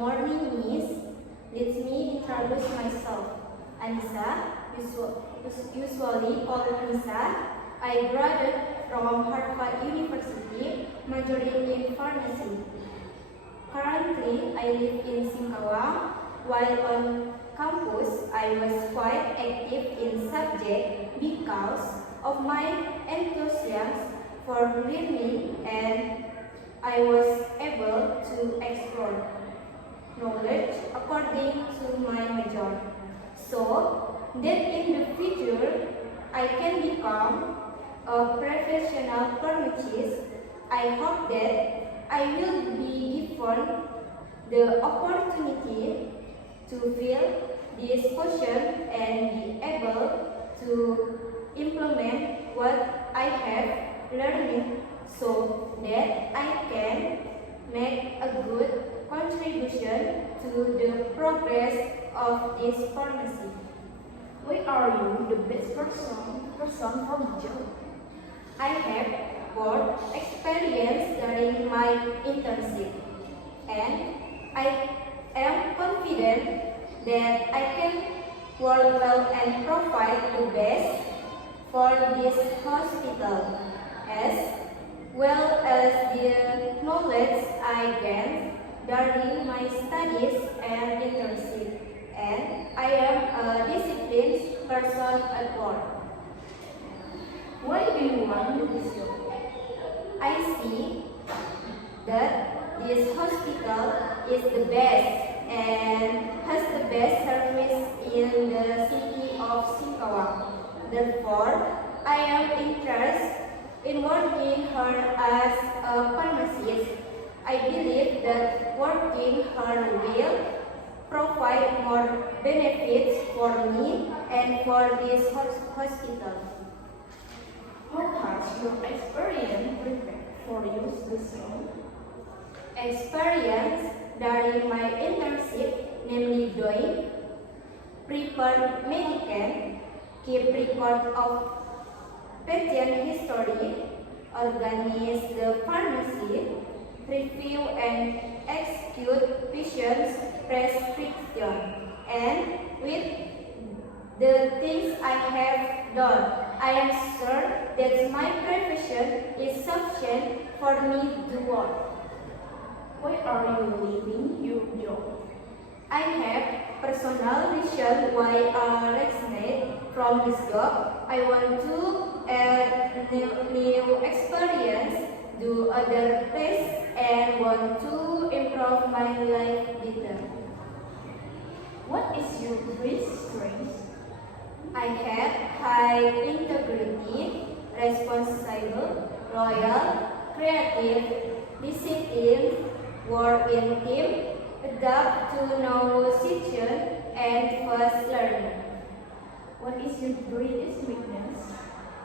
morning, Miss. Let me introduce myself. Anissa, usually called Anissa. I graduated from Harvard University, majoring in pharmacy. Currently, I live in Singkawang. While on campus, I was quite active in subject because of my enthusiasm for learning, and I was able to explore knowledge according to my major. So that in the future I can become a professional pharmacist. I hope that I will be given the opportunity to fill this position and be able to implement what I have learned so that I can make a good contribution to the progress of this pharmacy. Why are you the best person for the job? I have got experience during my internship, and I am confident that I can work well and provide the best for this hospital, as well as the knowledge I gained during my studies and internship. And I am a disciplined person at work. Why do you want to do this job? I see that this hospital is the best and has the best service in the city of Singkawang. Therefore, I am interested in working here as a pharmacist. I believe that working here will provide more benefits for me and for this hospital. How has your experience prepared for you this job? Experience during my internship, namely doing prepare medicine, keep record of patient history, organize the pharmacy, review and execute patient's prescription, and with the things I have done, I am sure that my profession is sufficient for me to work. Why are you leaving your job? I have personal reason why I resigned from this job. I want to add new experience, do other things, and want to improve my life better. What is your greatest strength? I have high integrity, responsible, loyal, creative, disciplined, work in team, adapt to new situation, and fast learning. What is your greatest weakness?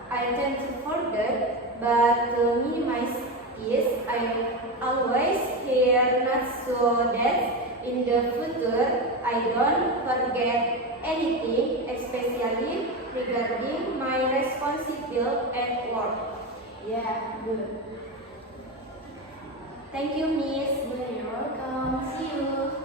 I tend to forget, but to minimize it, I always care not so that in the future I don't forget anything, especially regarding my responsibility at work. Yeah, good. Thank you, Miss. You're welcome. See you.